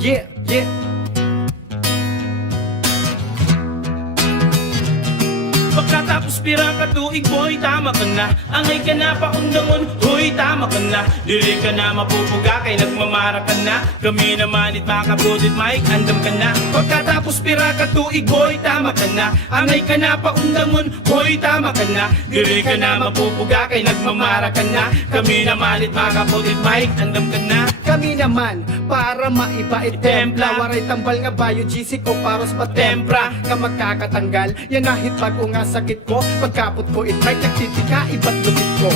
Yeah, yeah. Pagkatapos pirang katuig, boy, tama ka na. Angay ka na, paundangon, hoy, tama ka na. Dili ka na mapupuga, kay nagmamara ka na. Kami naman it makabudit, Mike, andam ka na. Pagkatapos pirang katuig, boy, tama ka na. Angay ka na, paundangon, hoy, tama ka na. Dili ka na mapupuga, kay nagmamara ka na. Kami naman it makabudit, Mike, andam ka na. Kami naman, para maiba itempla. Waray tambal nga bayo, GC ko paros patempra. Nga magkakatanggal, yan ahit bago nga sakit ko. Pagkapot ko itry, nagtitika, iba't lupit ko.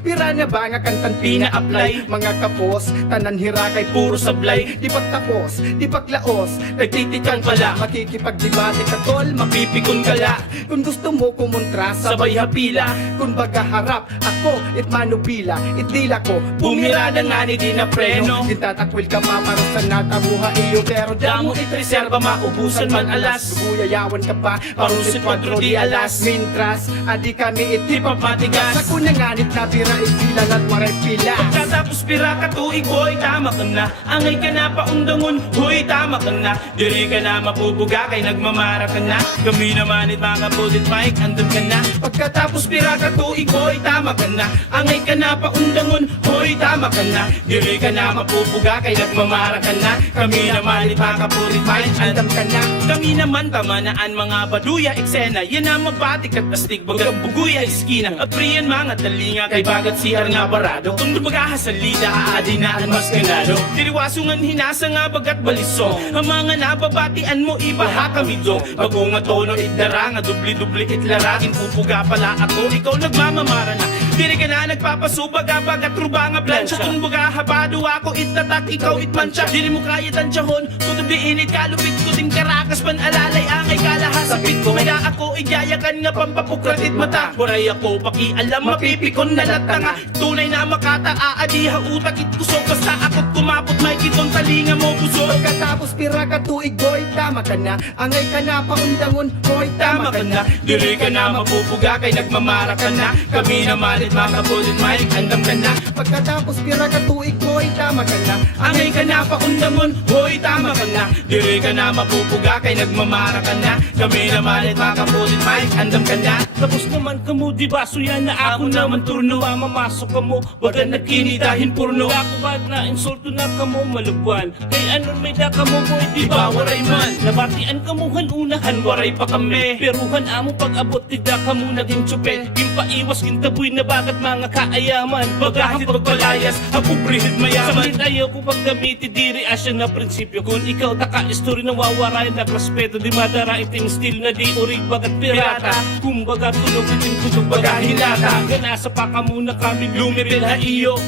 Pira na ba nga kantan pina-apply? Mga kapos, tanan hira kay puro sablay. Di pagtapos, di paglaos, nagtitikan pala. Makikipagdebate ka tol, mapipikon kala. Kung gusto mo kumontra, sabay hapila. Kung baga harap, ako, itmanubila, itdila ko. Bumira na nga ni di na preno. Itatakwil ka pa para sa natabuha iyo. Pero Damo itreserba, maubusan man alas. Luguyayawan ka pa, Parusit kwadro di alas. Mintras, adi kami Di pa matigas. Sa kunanganit na bira, itila at waray pila. Pagkatapos pira katuig, boy, tama ka na. Angay ka na, paundangon, hoy, tama ka na. Diri ka na mapupuga, kay nagmamara ka na. Kami naman it makabudit, Mike, andun ka na. Pagkatapos pira katuig, boy, tama ka na. Angay ka na, paundangon, hoy, tama ka na. Diri ka na mapupuga, kay nagmamara ka na. Kami naman it makabudit, Mike, andun ka na. Kami naman tamanaan mga baduya eksena. Yan na mabatik at astig, bagang buguya iskina. At priyan mga talinga, kay bagat sihar nga barado. Kung dumagaha sa lida, aadi na ang mas ganado. Diriwasungan hinasa nga bagat balisong. Ang mga nababatian mo, ibaha kami do. Bago nga tono itdara, nga dubli-dubli itlaragin. Pupuga pala ako, ikaw nagmamamara na. Diri ka na nagpapasubaga, bagat ruba nga plansya. Kung baga habado ako, itatak, ikaw itmansya. Diri mo kaya tansyahon, kung tubiinit kalupit ko din karakas pan alalay. Angay kalahasapit ko, kaya ako igayakan nga pampapukratit mata. Waray ako pakialam, mapipikon na latanga. Tunay na makata, aadiha utak itkusok. Basta ako't kumapot, may kitong talinga mo puso. Pagkatapos pira katuig, boy, tama ka na. Angay ka na, paundangon, boy, Tama ka na, diri ka na mapupuga, kay nagmamara ka na. Kami naman it makabulit, Mike, andam ka na. Pagkatapos pira katuig, boy, tama ka na. Angay ka na, paundamon, hoy, tama ka na. Diri ka na mapupuga, kay nagmamara ka na. Kami naman it makabulit, Mike, andam ka na. Tapos naman ka mo, diba, suya na ako naman turno. Mamasok ka mo, wag ka nagkinidahin purno. Kakubad na, insulto na ka mo, malugwan. Kay anon may daka mo, boy, diba, waray man. Nabatian ka mo, hanunahan, waray pa kami. Peruhan amo pag-abot, tigda ka mo naging tsupe. Kimpaiwas, kintaboy na bagat mga kaayaman. Bagahit pagpalayas, apubrihid mayaman. Sakit ayaw ko paggamiti, diri asya na prinsipyo. Kung ikaw taka-istorya na wawaray, nagrespeto, di madara iting stil na di urig bagat pirata. Kumbaga tulog iting kutog baga hinata. Ganasa pa ka muna kami lumipil ha iyo.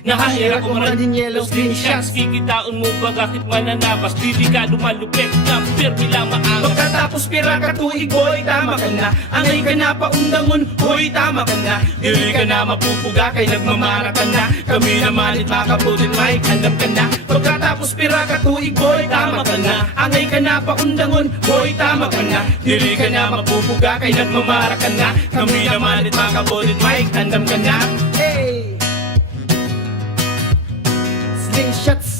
Nahahira ko man din yellow Slingshotz, kikitaon mo bagakit mananabas. Dili ka lumalupit na pirmi lang maangas. Pagkatapos pira katuig, boy, tama ka na. Angay ka na, paundangon, hoy, tama ka na. Dili ka na mapupuga, kay nagmamara ka na. Kami naman it makabulit, Mike, andam ka na. Pagkatapos pira katuig, boy, tama ka na. Angay ka na, paundangon, hoy, tama ka na. Dili ka na mapupuga, kay nagmamara ka na. Kami naman it makabulit, Mike, andam ka na. Hey! Slingshotz.